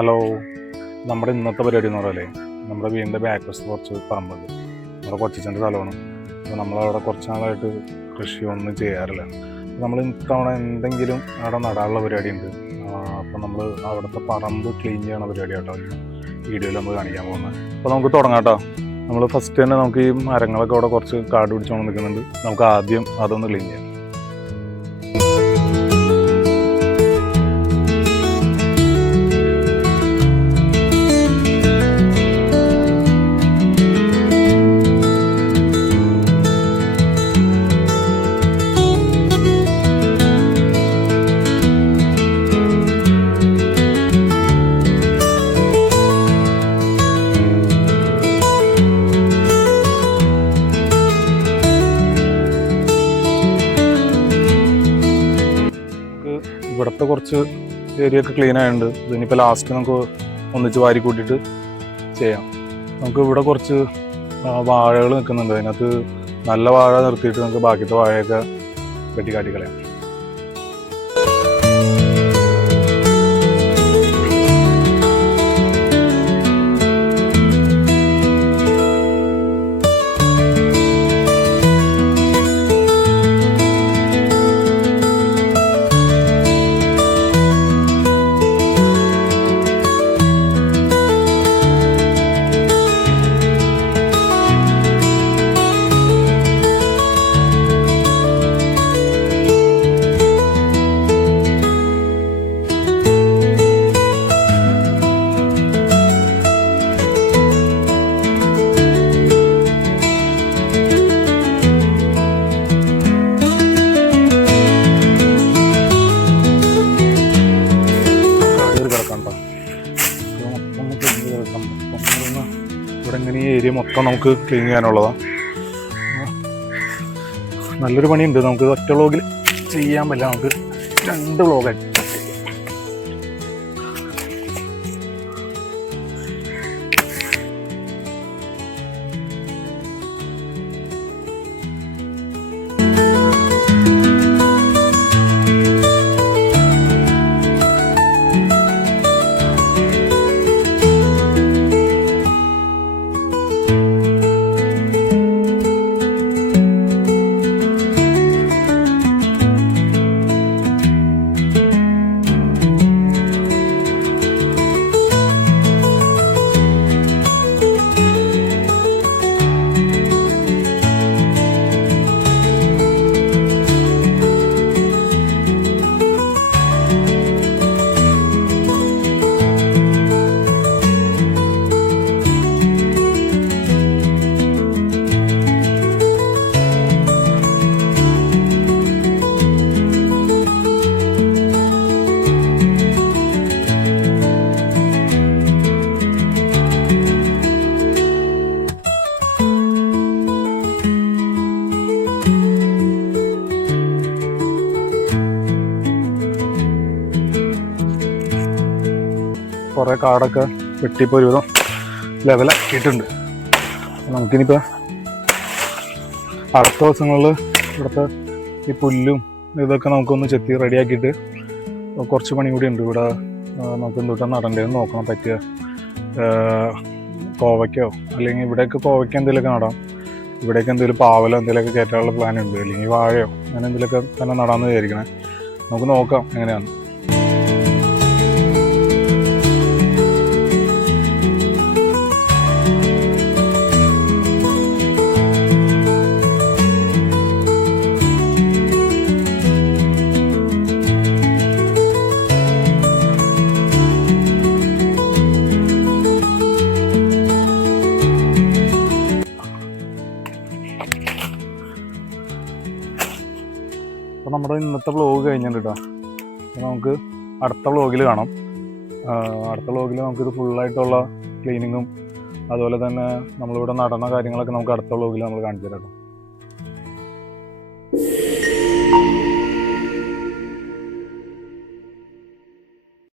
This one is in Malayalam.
ഹലോ, നമ്മുടെ ഇന്നത്തെ പരിപാടി എന്ന് പറയല്ലേ, നമ്മുടെ വീടിൻ്റെ ബാക്ക് വശത്ത് കുറച്ച് പറമ്പുണ്ട്. നമ്മുടെ കൊച്ചിച്ചൻ്റെ സ്ഥലമാണ്. അപ്പോൾ നമ്മളവിടെ കുറച്ച് നാളായിട്ട് കൃഷിയൊന്നും ചെയ്യാറില്ല. നമ്മൾ ഇത്തവണ എന്തെങ്കിലും അവിടെ നടാനുള്ള പരിപാടി ഉണ്ട്. അപ്പോൾ നമ്മൾ അവിടുത്തെ പറമ്പ് ക്ലീൻ ചെയ്യണ പരിപാടി കേട്ടോ വീഡിയോയിൽ നമ്മൾ കാണിക്കാൻ പോകുന്നത്. അപ്പോൾ നമുക്ക് തുടങ്ങാം കേട്ടോ. നമ്മൾ ഫസ്റ്റ് തന്നെ നമുക്ക് ഈ മരങ്ങളൊക്കെ അവിടെ കുറച്ച് കാട് പിടിച്ചുകൊണ്ട് നിൽക്കുന്നുണ്ട്. നമുക്ക് ആദ്യം അതൊന്ന് ക്ലീൻ ചെയ്യാം. ഇവിടുത്തെ കുറച്ച് ഏരിയ ഒക്കെ ക്ലീൻ ആയിട്ടുണ്ട്. ഇതിനിപ്പോൾ ലാസ്റ്റ് നമുക്ക് ഒന്നിച്ച് വാരി കൂട്ടിയിട്ട് ചെയ്യാം. നമുക്ക് ഇവിടെ കുറച്ച് വാഴകൾ നിൽക്കുന്നുണ്ട്. അതിനകത്ത് നല്ല വാഴ നിർത്തിയിട്ട് നമുക്ക് ബാക്കിത്തെ വാഴയൊക്കെ വെട്ടിക്കാട്ടി കളയാം. ഇവിടെ ഇങ്ങനെ ഈ ഏരിയ മൊത്തം നമുക്ക് ക്ലീൻ ചെയ്യാനുള്ളതാണ്. നല്ലൊരു പണിയുണ്ട്. നമുക്ക് ഒറ്റ വ്ളോഗിൽ ചെയ്യാൻ പറ്റില്ല. നമുക്ക് 2 വ്ളോഗായിട്ട് കുറേ കാടൊക്കെ വെട്ടിപ്പോൾ ഒരുവിധം ലെവലാക്കിയിട്ടുണ്ട്. നമുക്കിനിപ്പോൾ അടുത്ത ദിവസങ്ങളിൽ ഇവിടുത്തെ ഈ പുല്ലും ഇതൊക്കെ നമുക്കൊന്ന് ചെത്തി റെഡിയാക്കിയിട്ട് കുറച്ച് പണി കൂടി ഉണ്ട്. ഇവിടെ നമുക്ക് എന്തുകൊണ്ടാണ് നടണ്ടതെന്ന് നോക്കണം. പറ്റിയ കോവയ്ക്കോ അല്ലെങ്കിൽ ഇവിടെയൊക്കെ കോവയ്ക്ക എന്തെങ്കിലുമൊക്കെ നടാം. ഇവിടെയൊക്കെ എന്തെങ്കിലും പാവലോ എന്തെങ്കിലുമൊക്കെ കയറ്റാനുള്ള പ്ലാൻ ഉണ്ട്. അല്ലെങ്കിൽ വാഴയോ അങ്ങനെ എന്തെങ്കിലുമൊക്കെ തന്നെ നടാമെന്ന് വിചാരിക്കണേ. നമുക്ക് നോക്കാം എങ്ങനെയാണ്. അപ്പോൾ നമ്മുടെ ഇന്നത്തെ വ്ളോഗ് കഴിഞ്ഞിട്ടുണ്ട് കേട്ടോ. അപ്പോൾ നമുക്ക് അടുത്ത വ്ളോഗിൽ കാണാം. അടുത്ത വ്ളോഗിൽ നമുക്കിത് ഫുള്ളായിട്ടുള്ള ക്ലീനിങ്ങും അതുപോലെ തന്നെ നമ്മളിവിടെ നടന്ന കാര്യങ്ങളൊക്കെ നമുക്ക് അടുത്ത വ്ളോഗിൽ നമ്മൾ കാണിച്ചു തരാം കേട്ടോ.